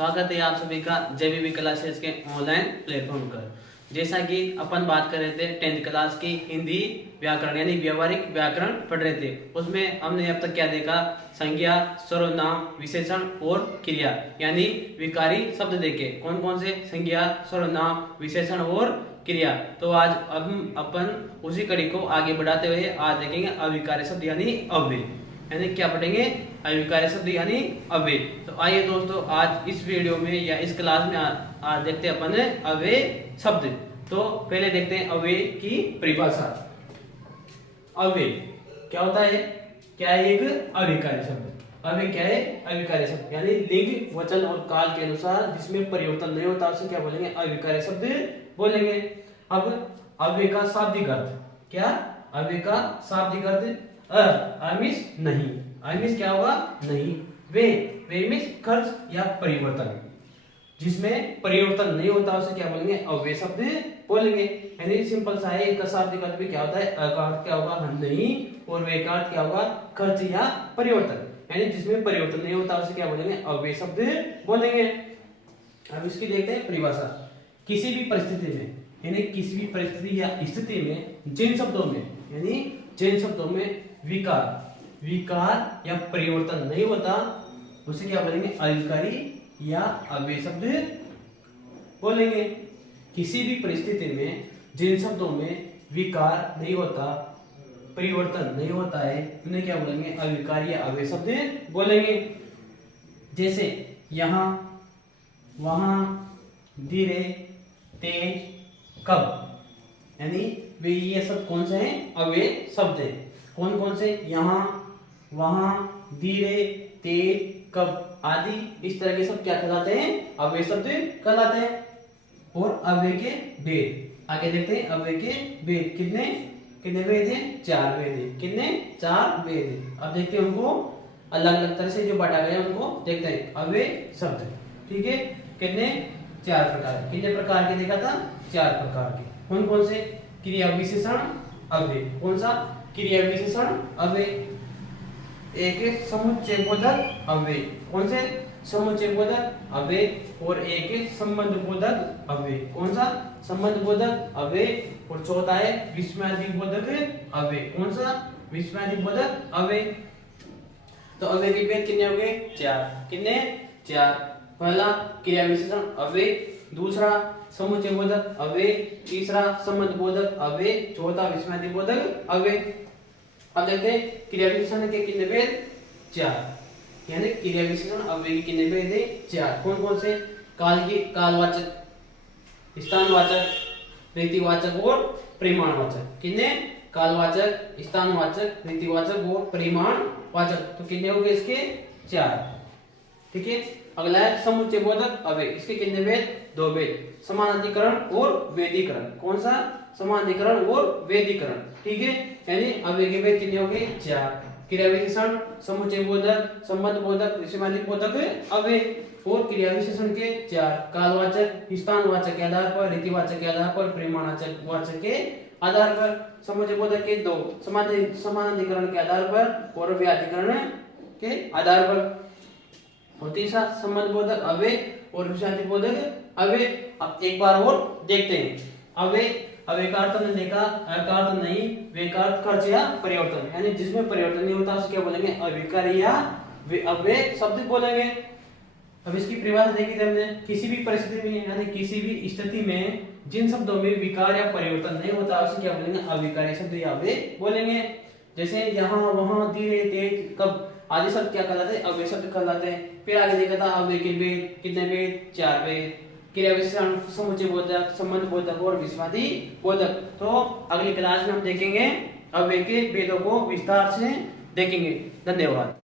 स्वागत है आप सभी का जेबीबी क्लासेस के ऑनलाइन प्लेटफॉर्म पर। जैसा कि अपन बात कर रहे थे 10th क्लास की हिंदी व्याकरण यानी व्यवहारिक व्याकरण पढ़ रहे थे। उसमें हमने अब तक क्या देखा, संज्ञा, सर्वनाम, विशेषण और क्रिया यानी विकारी शब्द देखे। कौन कौन से? संज्ञा, सर्वनाम, विशेषण और क्रिया। तो आज अब अपन उसी कड़ी को आगे बढ़ाते हुए आज देखेंगे अविकारी शब्द यानी अव्यय, यानी क्या पढ़ेंगे? अविकारी शब्द यानी अव्यय। तो आइए दोस्तों, आज इस वीडियो में या इस क्लास में आज देखते हैं अपन अव्यय शब्द। तो पहले देखते हैं अव्यय की परिभाषा। अव्यय क्या होता है? क्या है? एक अविकारी शब्द। अव्यय क्या है? अविकारी शब्द यानी लिंग, वचन और काल के अनुसार जिसमें परिवर्तन नहीं होता उसे क्या बोलेंगे? अविकारी शब्द बोलेंगे। अब अव्यय का शाब्दिक अर्थ क्या? अव्यय का शाब्दिक अर्थ अमिश नहीं। अमिश क्या होगा? नहीं। वे मीन्स खर्च या परिवर्तन, जिसमें परिवर्तन नहीं होता उसे क्या बोलेंगे? अव्यय शब्द बोलेंगे। यानी सिंपल सा है, इसका शाब्दिक अर्थ भी क्या होता है? अ का अर्थ क्या होगा? नहीं। और वे का अर्थ क्या होगा? खर्च या परिवर्तन, यानी जिसमें परिवर्तन नहीं होता उसे क्या बोलेंगे? अव्यय शब्द बोलेंगे। अब इसकी देखते हैं परिभाषा। किसी भी परिस्थिति में यानी किसी भी परिस्थिति या स्थिति में जिन शब्दों में विकार या परिवर्तन नहीं होता उसे क्या बोलेंगे? अविकारी या अव्यय शब्द बोलेंगे। किसी भी परिस्थिति में जिन शब्दों में विकार नहीं होता, परिवर्तन नहीं होता है, उन्हें क्या बोलेंगे? अविकारी या अव्यय शब्द बोलेंगे। जैसे यहाँ, वहां, धीरे, तेज, कब, यानी वे ये सब कौन से हैं? अव्यय शब्द हैं। कौन कौन से? यहाँ, वहां, धीरे, तेज, कब आदि इस तरह के सब क्या कहलाते हैं? अव्यय शब्द कहलाते हैं। और अव्यय के भेद आगे देखते हैं। अव्यय के भेद कितने भेद हैं? 4 भेद हैं। कितने? 4 भेद हैं। अब देखते हैं उनको अलग अलग तरह से जो बांटा गया उनको देखते हैं। अव्यय शब्द, ठीक है, कितने? 4 प्रकार। कितने प्रकार के देखा था? 4 प्रकार के। कौन कौन से? क्रिया विशेषण अव्यय। कौन सा? क्रिया विशेषण अव्यय। एक समुच्चय बोधक अव्यय। कौन से? समुच्चय बोधक अव्यय। और एक संबंध बोधक अव्यय। कौन सा? संबंध बोधक अव्यय। और चौथा है विस्मयादिक बोधक अव्यय। कौन सा? विस्मयादिक बोधक अव्यय। तो अव्यय के भेद कितने हो गए? 4। कितने? 4। पहला क्रिया विशेषण अव्यय, दूसरा समुच्चय बोधक अव्यय, तीसरा संबंध बोधक अव्यय, चौथा विस्मयादिक बोधक अव्यय। अब देखते हैं क्रिया विशेषण के कितने भेद? 4, यानी क्रिया विशेषण अव्यय के कितने भेद है? 4। कौन कौन से? कालवाचक, स्थानवाचक, रीतिवाचक और परिमाणवाचक। कितने? कालवाचक, स्थानवाचक, रीतिवाचक और परिमाणवाचक। तो कितने हो गए इसके? 4, ठीक है। अगला है समुच्चय बोधक अव्यय। इसके कितने भेद? 2 भेद, समानाधिकरण और वेदीकरण। कौन सा? समानाधिकरण और वेदीकरण, ठीक है। यानी अव्यय के भेद कितने हो गए? 4। क्रिया विशेषण, समुच्चय बोधक, संबंध बोधक, विषयवाचक बोधक अव्यय। और क्रिया विशेषण के 4, कालवाचक, स्थानवाचक के आधार पर, रीतिवाचक के आधार पर, परिमाणवाचक के आधार पर। समुच्चय बोधक के 2, समानाधिकरण के आधार पर और व्याधिकरण के आधार पर। और तीसरा संबंध बोधक अव्यय और विषयादिक बोधक अव्यय। अब एक बार और देखते हैं। अव्यय का अर्थ हमने देखा, का अर्थ नहीं, वे का अर्थ खर्च या परिवर्तन, यानी जिसमें परिवर्तन नहीं होता उसे क्या बोलेंगे? अविकारी या अव्यय शब्द बोलेंगे। अब इसकी परिभाषा देखी थी हमने। किसी भी परिस्थिति में यानी किसी भी स्थिति में जिन शब्दों में विकार या परिवर्तन नहीं होता उसे क्या बोलेंगे? अविकारी शब्द या अव्यय बोलेंगे। जैसे यहाँ, वहां, धीरे, तेज, कब आदि शब्द क्या कहलाते हैं? अव्यय शब्द कहलाते हैं। फिर आगे देखा था अव्यय के भेद कितने भेद? 4 भेद। क्रिया विशेषण, समुच्चय बोधक, संबंध बोधक और विस्मयादिक बोधक। तो अगली क्लास में हम देखेंगे अव्यय के भेदों को विस्तार से देखेंगे। धन्यवाद।